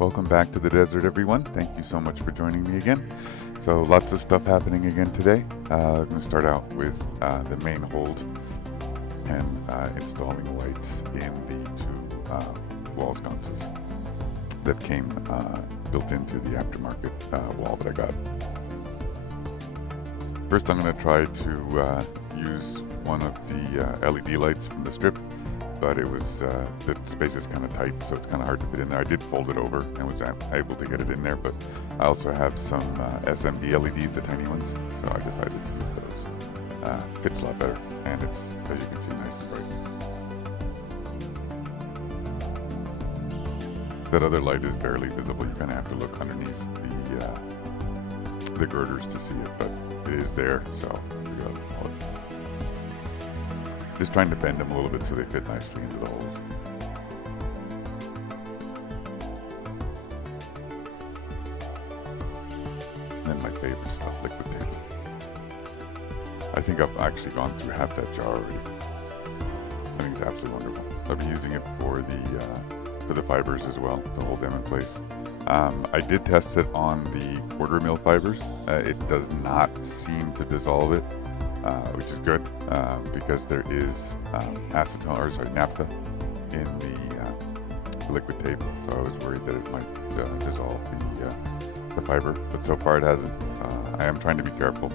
Welcome back to the desert, everyone. Thank you so much for joining me again. So lots of stuff happening again today. I'm going to start out with the main hold and installing lights in the two wall sconces that came built into the aftermarket wall that I got. First, I'm going to try to use one of the LED lights from the strip, but it was the space is kind of tight, so it's kind of hard to fit in there. I did fold it over and was able to get it in there, but I also have some SMD LEDs, the tiny ones, so I decided to use those. Fits a lot better, and it's, as you can see, nice and bright. That other light is barely visible. You kind of have to look underneath the girders to see it, but it is there, so we got it. Just trying to bend them a little bit so they fit nicely into the holes. And then my favorite stuff, liquid tape. I think I've actually gone through half that jar already. I think it's absolutely wonderful. I've been using it for the fibers as well to hold them in place. I did test it on the 1/4 mil fibers. It does not seem to dissolve it, which is good because there is naphtha in the liquid tape. So I was worried that it might dissolve the fiber, but so far it hasn't. I am trying to be careful.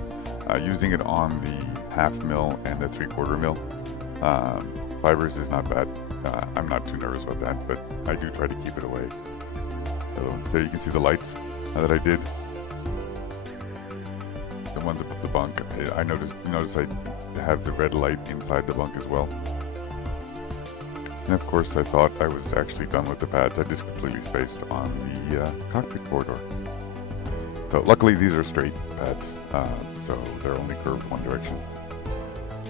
Using it on the 1/2 mil and the 3/4 mil fibers is not bad. I'm not too nervous about that, but I do try to keep it away. So there you can see the lights that I did. The ones above the bunk. I noticed I have the red light inside the bunk as well. And of course I thought I was actually done with the pads. I just completely spaced on the cockpit corridor. So luckily these are straight pads, so they're only curved one direction.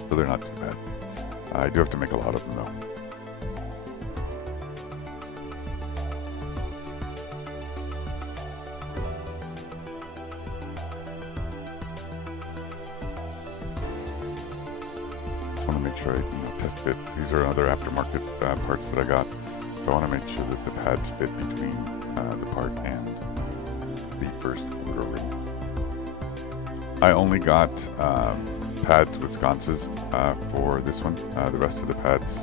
So they're not too bad. I do have to make a lot of them though. Want to make sure I test fit. These are other aftermarket parts that I got, so I want to make sure that the pads fit between the part and the first corridor ring. I only got pads with sconces for this one. The rest of the pads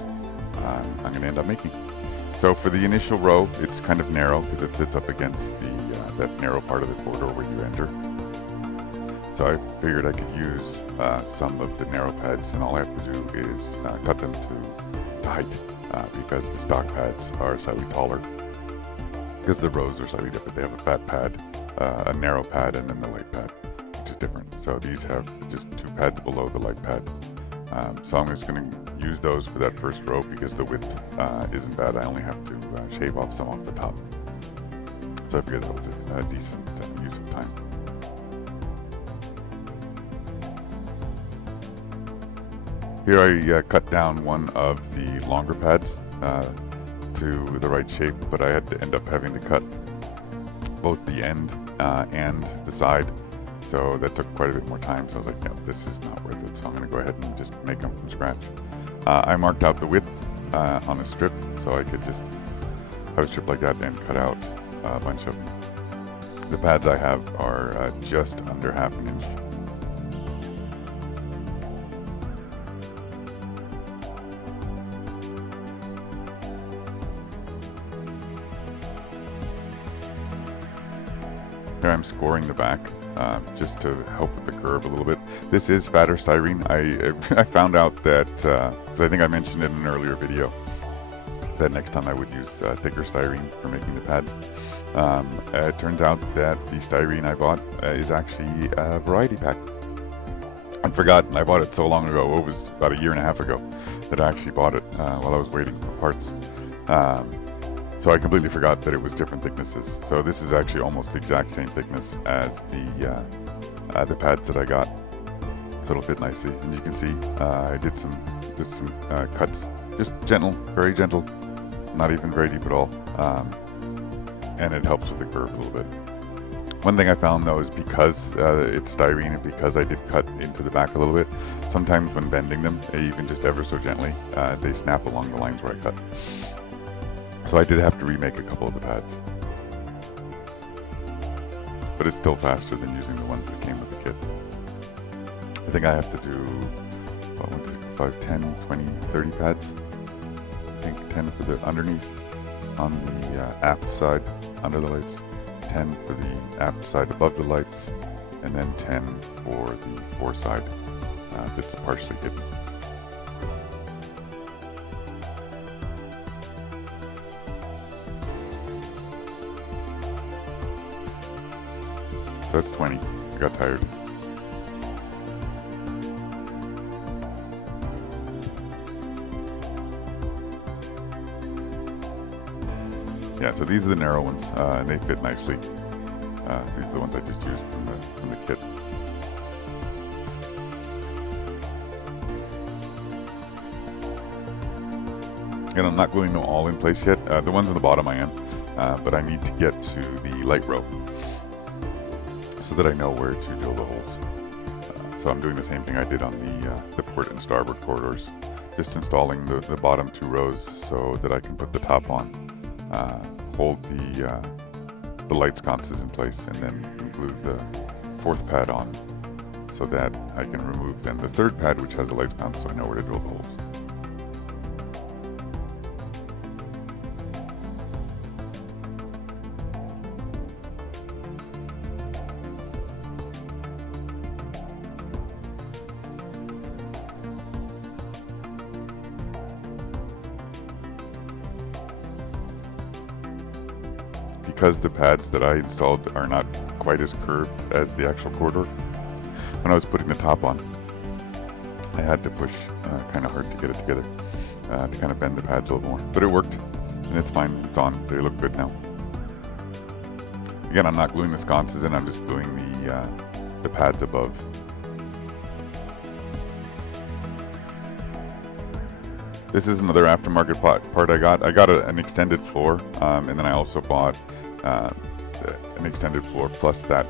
I'm going to end up making. So for the initial row, it's kind of narrow because it sits up against that narrow part of the corridor where you enter. So I figured I could use some of the narrow pads, and all I have to do is cut them to height because the stock pads are slightly taller. Because the rows are slightly different. They have a fat pad, a narrow pad, and then the light pad, which is different. So these have just 2 pads below the light pad. So I'm just going to use those for that first row because the width isn't bad. I only have to shave off some off the top. So I figured that was a decent use of time. Here I cut down one of the longer pads to the right shape, but I had to end up having to cut both the end and the side, so that took quite a bit more time. So I was like, no, this is not worth it, so I'm going to go ahead and just make them from scratch. I marked out the width on a strip, so I could just have a strip like that and cut out a bunch of them. The pads I have are just under 1/2 inch. Here I'm scoring the back just to help with the curve a little bit. This is fatter styrene. I found out that, because I think I mentioned in an earlier video, that next time I would use thicker styrene for making the pads. It turns out that the styrene I bought is actually a variety pack. I'd forgotten. I bought it so long ago. It was about 1.5 years ago that I actually bought it while I was waiting for parts. So I completely forgot that it was different thicknesses. So this is actually almost the exact same thickness as the pads that I got. So it'll fit nicely. And you can see I did some cuts, just gentle, very gentle, not even very deep at all. And it helps with the curve a little bit. One thing I found though is because it's styrene and because I did cut into the back a little bit, sometimes when bending them, even just ever so gently, they snap along the lines where I cut. So I did have to remake a couple of the pads. but it's still faster than using the ones that came with the kit. I think I have to do, what, 1, 2, 5, 10, 20, 30 pads. I think 10 for the underneath on the aft side under the lights, 10 for the aft side above the lights, and then 10 for the fore side that's partially hidden. So that's 20. I got tired. Yeah, so these are the narrow ones, and they fit nicely. So these are the ones I just used from the kit. And I'm not gluing them all in place yet. The ones on the bottom I am, but I need to get to the light row so that I know where to drill the holes. So I'm doing the same thing I did on the port and starboard corridors, just installing the bottom 2 rows so that I can put the top on, hold the light sconces in place, and then glue the 4th pad on so that I can remove then the 3rd pad, which has a light sconce, so I know where to drill the holes. Because the pads that I installed are not quite as curved as the actual corridor, when I was putting the top on, I had to push kind of hard to get it together, to kind of bend the pads a little more. But it worked, and it's fine. It's on. They look good now. Again, I'm not gluing the sconces in. I'm just gluing the pads above. This is another aftermarket part I got. I got an extended floor, and then I also bought an extended floor plus that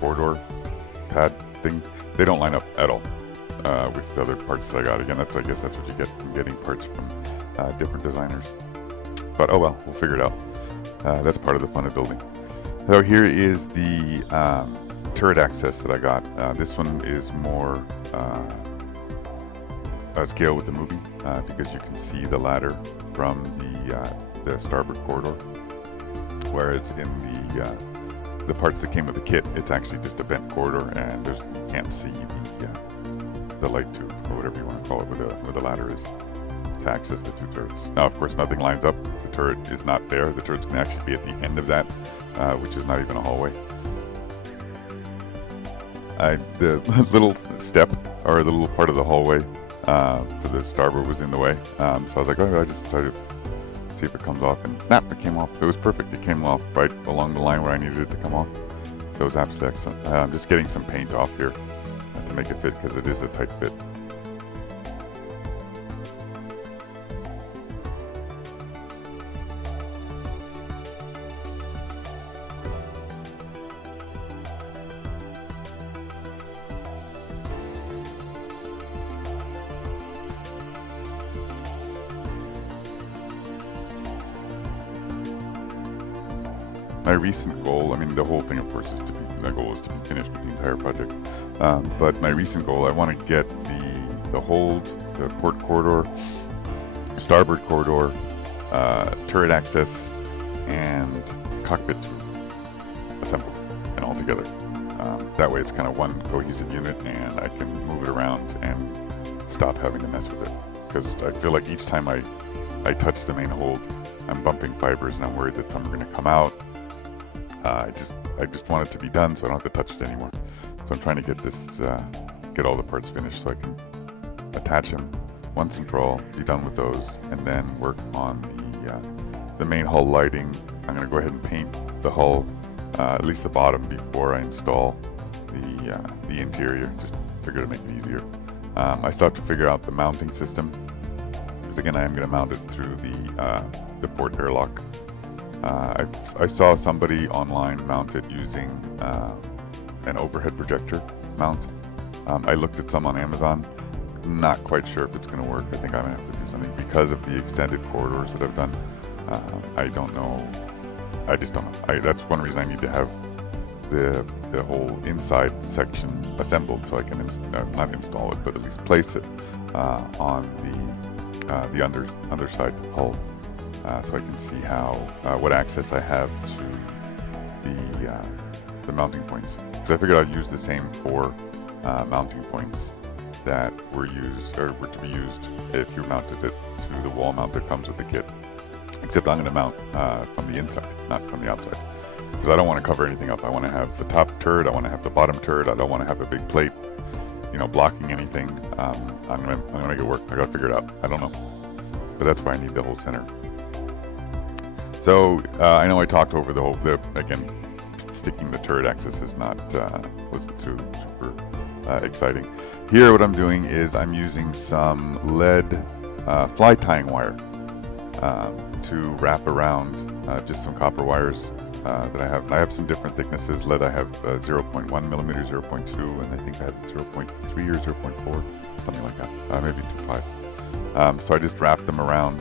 corridor pad thing. They don't line up at all with the other parts that I got. Again, I guess that's what you get from getting parts from different designers. But oh well, we'll figure it out. That's part of the fun of building. So here is the turret access that I got. This one is more scale with the movie because you can see the ladder from the starboard corridor, whereas in the parts that came with the kit, it's actually just a bent corridor, and you can't see the light tube, or whatever you want to call it, where the ladder is to access the 2 turrets. Now, of course, nothing lines up. The turret is not there. The turret's going to actually be at the end of that, which is not even a hallway. The little step, or the little part of the hallway for the starboard was in the way, so I was like, oh, I just try to see if it comes off, and snap, it came off. It was perfect. It came off right along the line where I needed it to come off, so it was absolutely excellent. I'm just getting some paint off here to make it fit, because it is a tight fit. My recent goal, I mean, the whole thing, of course, is my goal is to be finished with the entire project. But my recent goal, I want to get the hold, the port corridor, starboard corridor, turret access, and cockpit assembled and all together. That way, it's kind of one cohesive unit, and I can move it around and stop having to mess with it. Because I feel like each time I touch the main hold, I'm bumping fibers, and I'm worried that some are going to come out. I just want it to be done, so I don't have to touch it anymore. So I'm trying to get this, get all the parts finished so I can attach them once and for all, be done with those, and then work on the main hull lighting. I'm going to go ahead and paint the hull, at least the bottom, before I install the interior. Just figure to make it easier. I still have to figure out the mounting system, because again, I am going to mount it through the port airlock. I saw somebody online mount it using an overhead projector mount. I looked at some on Amazon. Not quite sure if it's going to work. I think I'm going to have to do something because of the extended corridors that I've done. I don't know. I just don't know. That's one reason I need to have the whole inside section assembled, so I can not install it, but at least place it on the underside hull, so I can see how what access I have to the mounting points. So I figured I'd use the same 4 mounting points that were to be used if you mounted it to the wall mount that comes with the kit. Except I'm going to mount from the inside, not from the outside, because I don't want to cover anything up. I want to have the top turret, I want to have the bottom turret, I don't want to have a big plate, blocking anything. I'm gonna make it work. I gotta figure it out. I don't know, but that's why I need the whole center. So I know I talked over again, sticking the turret axis is wasn't too super exciting. Here, what I'm doing is I'm using some lead fly tying wire to wrap around just some copper wires that I have. I have some different thicknesses. Lead I have 0.1 millimeter, 0.2, and I think I had 0.3 or 0.4, something like that, maybe 2.5. So I just wrapped them around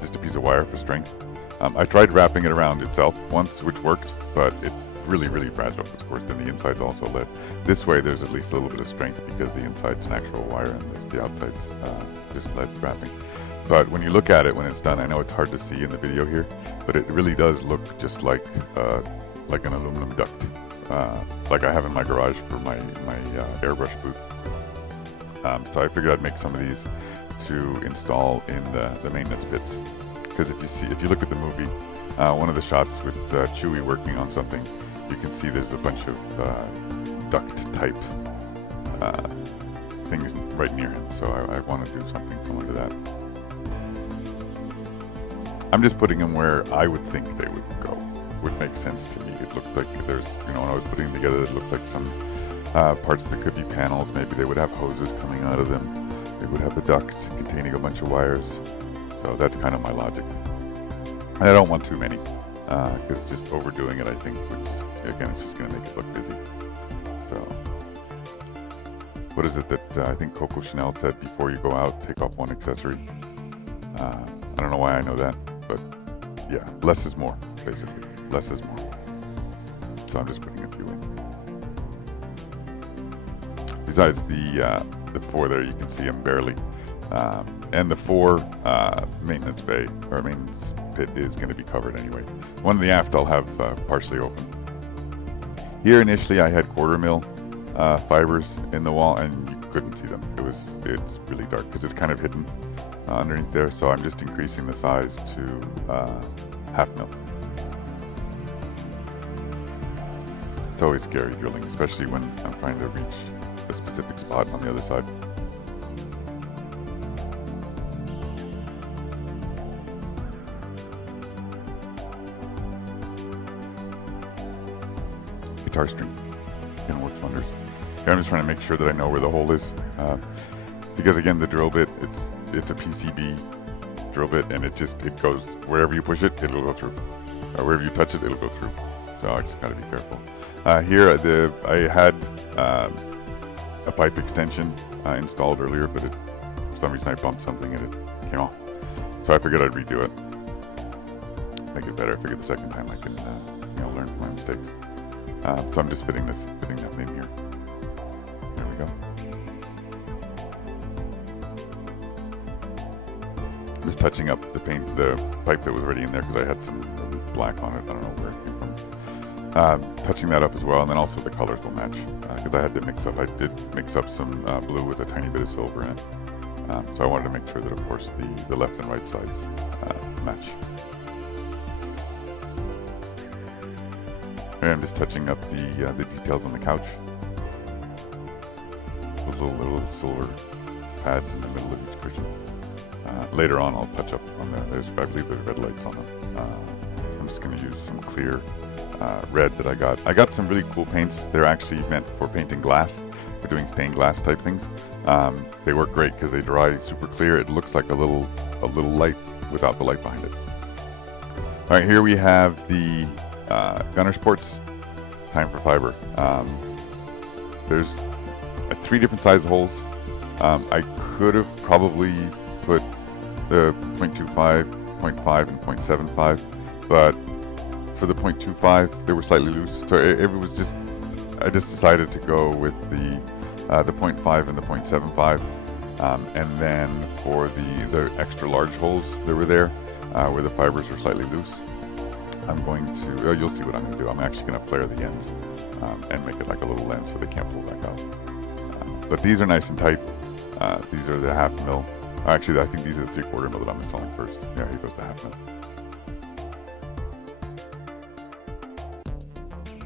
just a piece of wire for strength. I tried wrapping it around itself once, which worked, but it's really, really fragile, of course, then the inside's also lead. This way there's at least a little bit of strength because the inside's an actual wire and the outside's just lead wrapping. But when you look at it when it's done, I know it's hard to see in the video here, but it really does look just like an aluminum duct, like I have in my garage for my airbrush booth. So I figured I'd make some of these to install in the maintenance bits. Because if you look at the movie, one of the shots with Chewie working on something, you can see there's a bunch of duct type things right near him. So I want to do something similar to that. I'm just putting them where I would think they would go. Would make sense to me. It looked like there's, when I was putting them together, it looked like some parts that could be panels. Maybe they would have hoses coming out of them. They would have a duct containing a bunch of wires. So that's kind of my logic. And I don't want too many, because just overdoing it, I think, again, it's just going to make it look busy. So, what is it that I think Coco Chanel said? Before you go out, take off one accessory. I don't know why I know that, but yeah, less is more, basically. Less is more. So I'm just putting a few in. Besides the 4 there, you can see them barely. And the 4 maintenance bay or maintenance pit is going to be covered anyway. One in the aft I'll have partially open. Here initially I had 1/4 mil fibers in the wall, and you couldn't see them. It's really dark because it's kind of hidden underneath there. So I'm just increasing the size to 1/2 mil. It's always scary drilling, especially when I'm trying to reach a specific spot on the other side. Guitar string, again, works wonders. Here I'm just trying to make sure that I know where the hole is, because again, the drill bit, it's a PCB drill bit, and it goes wherever you push it, it'll go through, or wherever you touch it, it'll go through. So I just got to be careful. Here, I had a pipe extension installed earlier, but for some reason I bumped something and it came off. So I figured I'd redo it, make it better. I figured the second time I can, learn from my mistakes. So I'm just fitting that in here. There we go. I'm just touching up the pipe that was already in there because I had some black on it. I don't know where it came from. Touching that up as well, and then also the colors will match because I did mix up some blue with a tiny bit of silver in it. So I wanted to make sure that, of course, the left and right sides match. And I'm just touching up the details on the couch. Those little silver pads in the middle of each cushion. Later on, I'll touch up on I believe there's red lights on them. I'm just going to use some clear red that I got. I got some really cool paints. They're actually meant for painting glass, for doing stained glass type things. They work great because they dry super clear. It looks like a little light without the light behind it. All right, here we have the gunner sports, time for fiber. There's 3 different size holes. I could have probably put the 0.25, 0.5, and 0.75, but for the 0.25, they were slightly loose. So it was just, I just decided to go with the 0.5 and the 0.75. And then for the extra large holes that were there, where the fibers are slightly loose, I'm going to, you'll see what I'm going to do. I'm actually going to flare the ends and make it like a little lens so they can't pull back out. But these are nice and tight. These are the 1/2 mil. Actually, I think these are the 3/4 mil that I'm installing first. Yeah, here goes the 1/2 mil.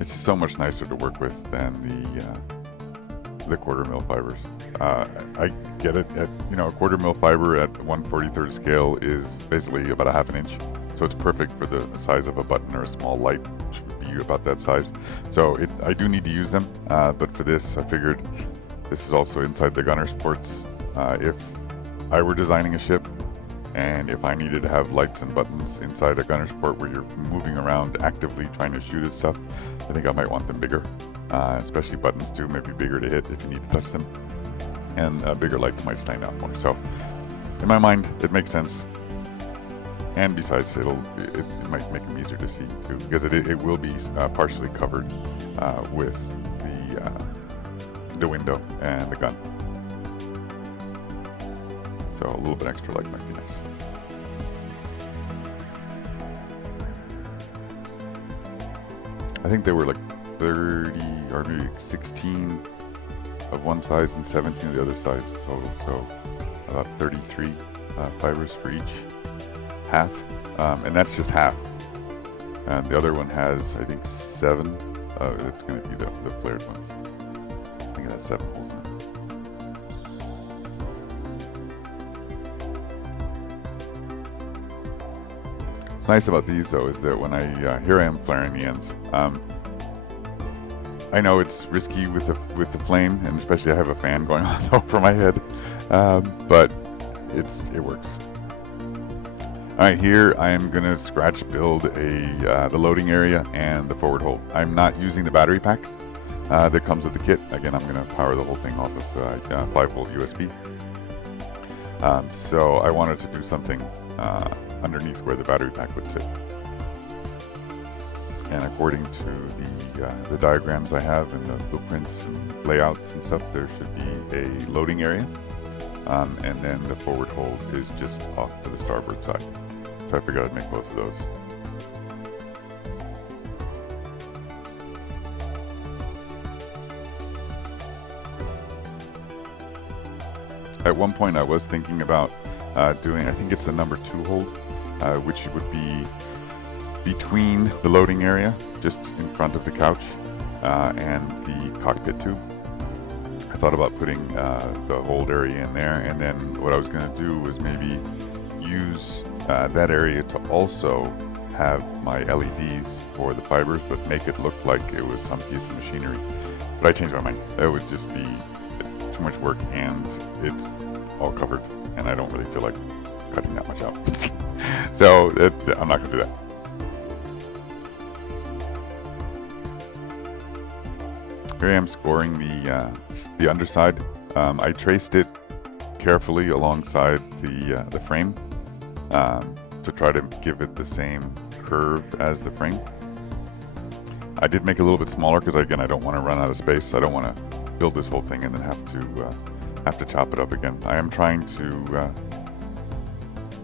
It's just so much nicer to work with than the 1/4 mil fibers. I get it at, you know, a 1/4 mil fiber at 1/43 scale is basically about a 1/2 inch. So it's perfect for the size of a button or a small light, which would be about that size. So I do need to use them, but for this, I figured this is also inside the gunner's ports. If I were designing a ship, and if I needed to have lights and buttons inside a gunner's port where you're moving around actively trying to shoot at stuff, I think I might want them bigger, especially buttons too, maybe bigger to hit if you need to touch them, and bigger lights might stand out more. So in my mind, it makes sense. And besides, it might make them easier to see too, because it will be partially covered with the window and the gun. So a little bit extra light might be nice. I think they were like 30 or maybe 16 of one size and 17 of the other size total. So about 33 fibers for each half. And that's just half. And the other one has, I think, 7. It's going to be the flared ones. I think it has 7 holes in it. What's nice about these though is that when here I am flaring the ends. I know it's risky with the flame, and especially I have a fan going on over my head, but it works. All right, here I am gonna scratch build the loading area and the forward hole. I'm not using the battery pack that comes with the kit. Again, I'm gonna power the whole thing off of 5-volt USB. So I wanted to do something underneath where the battery pack would sit. And according to the diagrams I have and the blueprints and layouts and stuff, there should be a loading area. And then the forward hole is just off to the starboard side. So I figured I'd make both of those. At one point I was thinking about doing, I think it's the number 2 hold, which would be between the loading area, just in front of the couch, and the cockpit tube. I thought about putting the hold area in there, and then what I was going to do was maybe use that area to also have my LEDs for the fibers, but make it look like it was some piece of machinery. But I changed my mind. It would just be too much work, and it's all covered, and I don't really feel like cutting that much out. So I'm not going to do that. Here I am scoring the underside. I traced it carefully alongside the frame to try to give it the same curve as the frame. I did make it a little bit smaller because, again, I don't want to run out of space. I don't want to build this whole thing and then have to chop it up again. I am trying to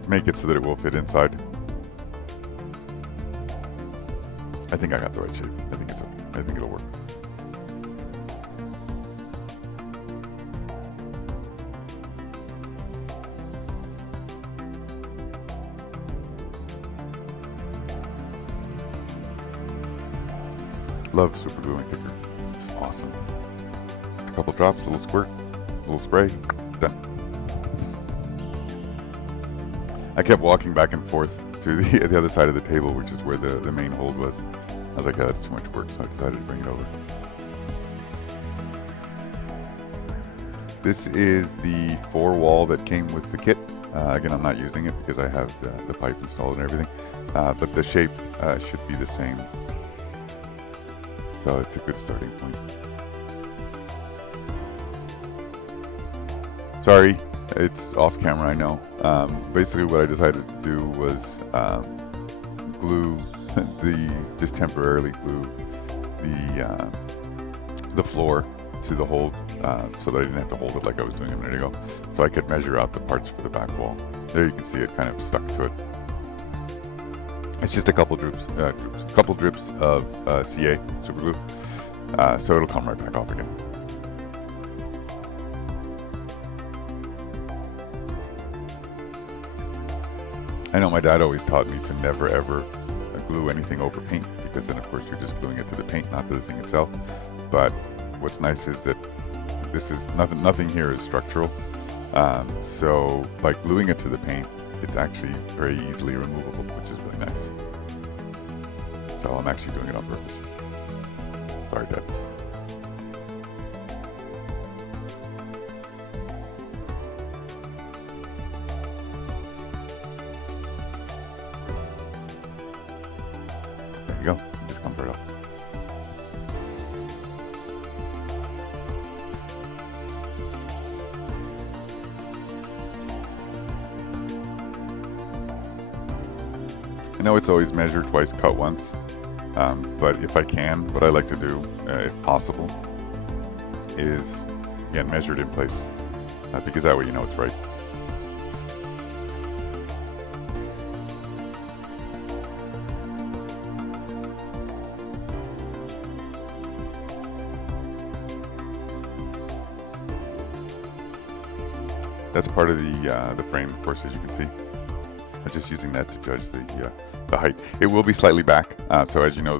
make it so that it will fit inside. I think I got the right shape. I think it's okay. I think it'll work. Love super glue and kicker. It's awesome. Just a couple drops, a little squirt, a little spray, done. I kept walking back and forth to the other side of the table, which is where the main hold was. I was like, yeah, that's too much work, so I decided to bring it over. This is the 4-wall that came with the kit. Again, I'm not using it because I have the pipe installed and everything, but the shape should be the same. So it's a good starting point. Sorry, it's off camera, I know. Basically what I decided to do was glue just temporarily glue the floor to the hold so that I didn't have to hold it like I was doing a minute ago. So I could measure out the parts for the back wall. There you can see it kind of stuck to it. It's just a couple drips of CA super glue, so it'll come right back off again. I know my dad always taught me to never ever glue anything over paint, because then of course you're just gluing it to the paint, not to the thing itself. But what's nice is that this is nothing here is structural, so by gluing it to the paint, it's actually very easily removable, which is really nice. So I'm actually doing it on purpose. Sorry, Dad. There you go. It just comes right off. I know it's always measure twice, cut once, but if I can, what I like to do, if possible, is again measure it in place, because that way you know it's right. That's part of the frame, of course, as you can see. I'm just using that to judge the height. It will be slightly back, so as you know,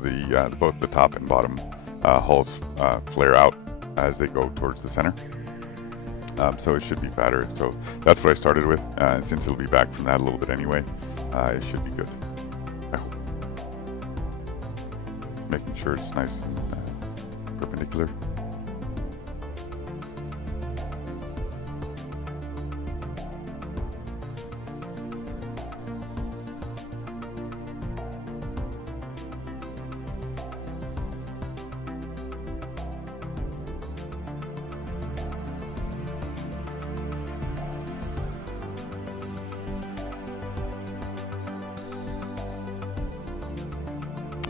both the top and bottom hulls flare out as they go towards the center. So it should be fatter. So that's what I started with. Since it'll be back from that a little bit anyway, it should be good, I hope. Making sure it's nice and perpendicular.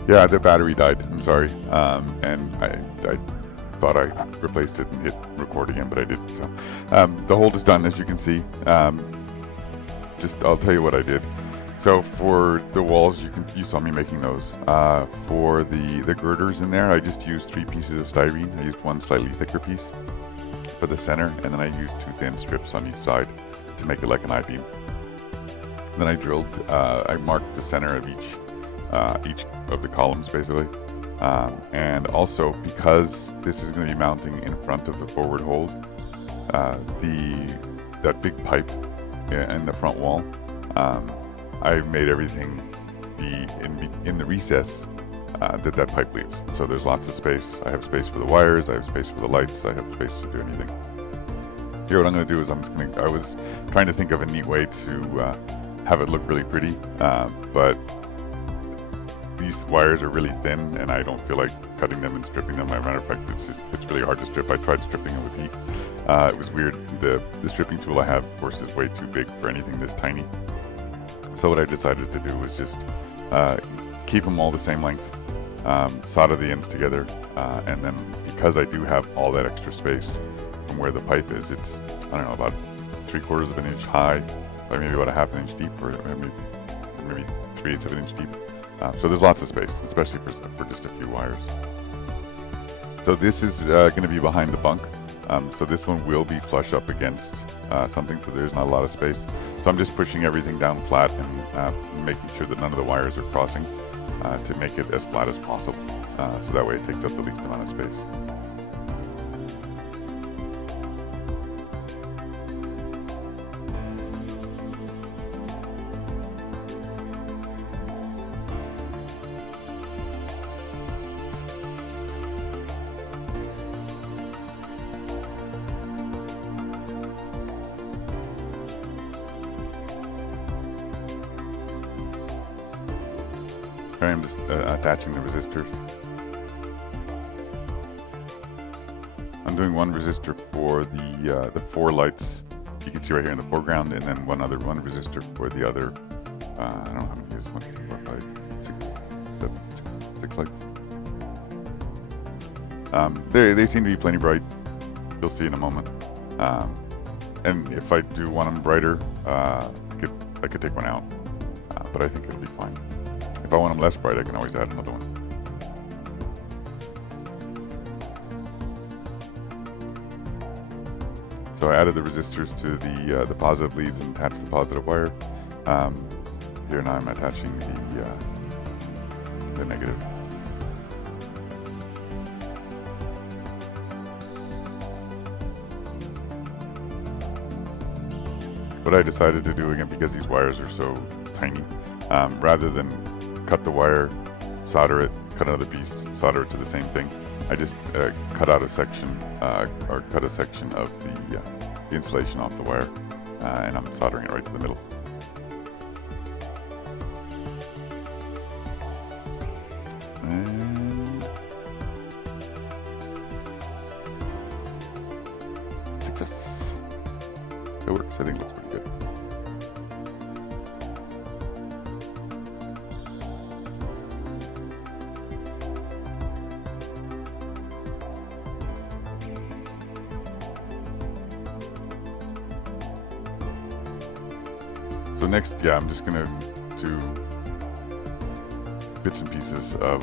Yeah, the battery died, I'm sorry, and I thought I replaced it and hit record again, but I didn't. So the hold is done, as you can see. I'll tell you what I did. So for the walls, you saw me making those. For the girders in there, I just used 3 pieces of styrene. I used one slightly thicker piece for the center, and then I used 2 thin strips on each side to make it like an I-beam. Then I drilled, I marked the center of each of the columns, basically, and also because this is going to be mounting in front of the forward hold, that big pipe in the front wall, I made everything be in the recess that pipe leaves. So there's lots of space. I have space for the wires, I have space for the lights, I have space to do anything. Here, what I'm going to do is I was trying to think of a neat way to have it look really pretty, but these wires are really thin, and I don't feel like cutting them and stripping them. As a matter of fact, it's really hard to strip. I tried stripping them with heat. It was weird. The stripping tool I have, of course, is way too big for anything this tiny. So what I decided to do was just keep them all the same length, solder the ends together, and then because I do have all that extra space from where the pipe is, it's, I don't know, about 3/4 of an inch high, like maybe about a 1/2 inch deep, or maybe 3/8 of an inch deep. So there's lots of space, especially for just a few wires. So this is going to be behind the bunk. So this one will be flush up against something, so there's not a lot of space. So I'm just pushing everything down flat and making sure that none of the wires are crossing to make it as flat as possible. So that way it takes up the least amount of space. I'm just attaching the resistors. I'm doing one resistor for the 4 lights you can see right here in the foreground, and then one resistor for the other. I don't know how many it is. 1, 2, 4, 5, 6, 6 lights. They seem to be plenty bright. You'll see in a moment. And if I do want them brighter, I could take one out. But I think it'll be fine. If I want them less bright, I can always add another one. So I added the resistors to the positive leads and attached the positive wire. Here now I'm attaching the negative. What I decided to do, again, because these wires are so tiny, rather than cut the wire, solder it, cut another piece, solder it to the same thing, I just cut out a section, or cut a section of the insulation off the wire, and I'm soldering it right to the middle. And success. It works. I think it looks pretty good. So next, yeah, I'm just gonna do bits and pieces of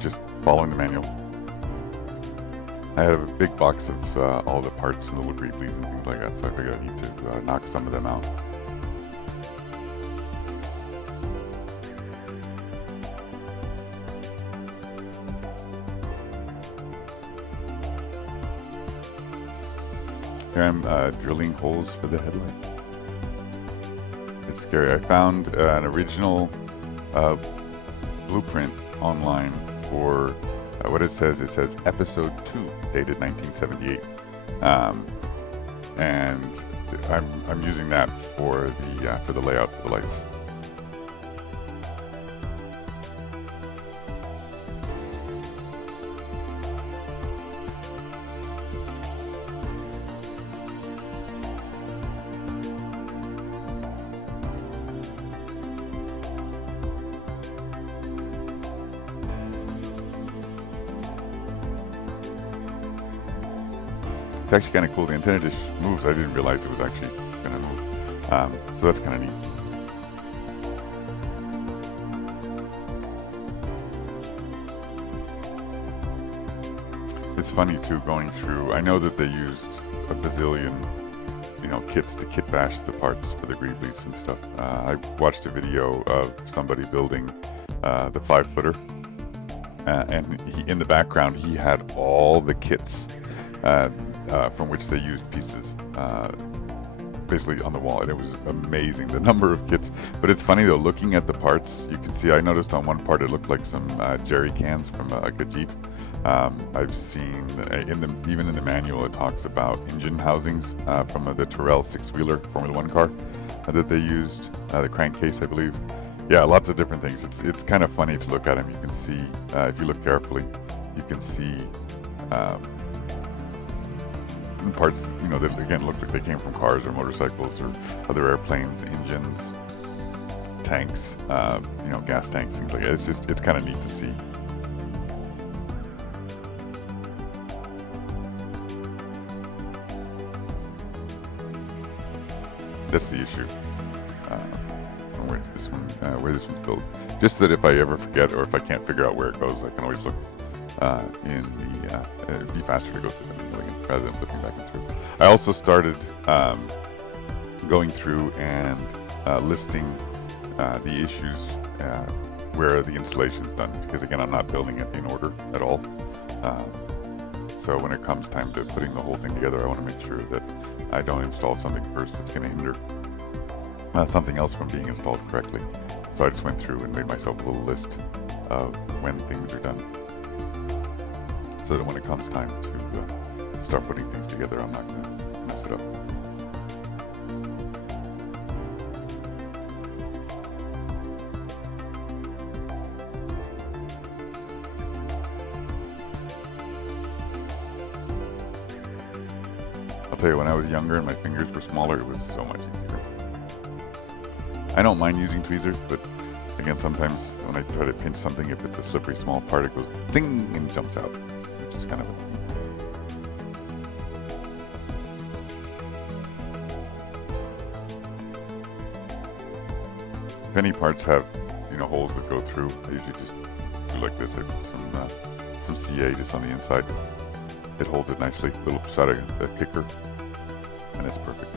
just following the manual. I have a big box of all the parts and little Greebles and things like that, so I figured I need to knock some of them out. Here I'm drilling holes for the headlight. It's scary. I found an original blueprint online for what it says. It says episode 2, dated 1978, and I'm using that for the layout for the lights. It's actually kind of cool. The antenna dish moves. I didn't realize it was actually going to move. So that's kind of neat. It's funny too, going through. I know that they used a bazillion, kits to kit bash the parts for the Greebles and stuff. I watched a video of somebody building the 5-footer, and in the background he had all the kits from which they used pieces basically on the wall, and it was amazing, the number of kits. But it's funny though, looking at the parts, you can see, I noticed on one part it looked like some jerry cans from like a Jeep. I've seen even in the manual it talks about engine housings from the Tyrrell 6-wheeler Formula 1 car that they used, the crankcase, I believe. Yeah, lots of different things. It's kind of funny to look at them. You can see, if you look carefully, you can see parts, that again look like they came from cars or motorcycles or other airplanes, engines, tanks, gas tanks, things like that. It's kind of neat to see. That's the issue. Where's this one? Where this one's built? Just that if I ever forget or if I can't figure out where it goes, I can always look in the. It'd be faster to go through them rather than flipping back and through. I also started going through and listing the issues where the installation is done, because again, I'm not building it in order at all. So when it comes time to putting the whole thing together, I want to make sure that I don't install something first that's going to hinder something else from being installed correctly. So I just went through and made myself a little list of when things are done, so that when it comes time to start putting things together, I'm not going to mess it up. I'll tell you, when I was younger and my fingers were smaller, it was so much easier. I don't mind using tweezers, but Again, sometimes when I try to pinch something, if it's a slippery small part, it goes zing and jumps out, which is kind of annoying. If any parts have, holes that go through, I usually just do like this. I put some CA just on the inside. It holds it nicely. A little shot of a kicker, and it's perfect.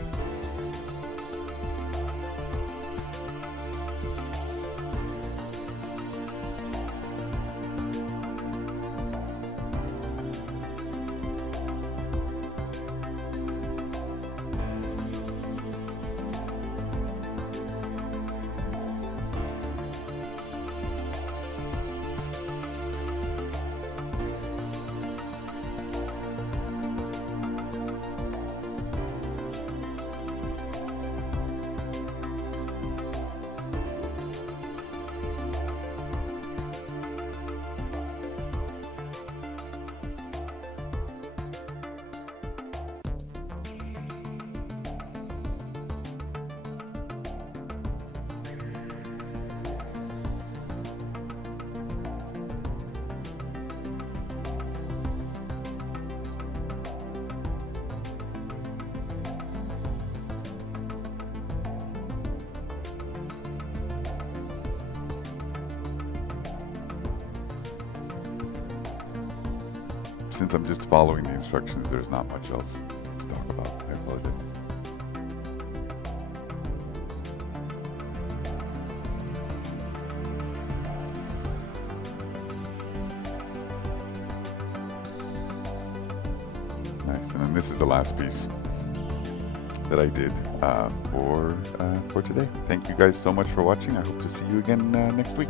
Since I'm just following the instructions, there's not much else to talk about. I apologize. Nice, and then this is the last piece that I did for today. Thank you guys so much for watching. I hope to see you again next week.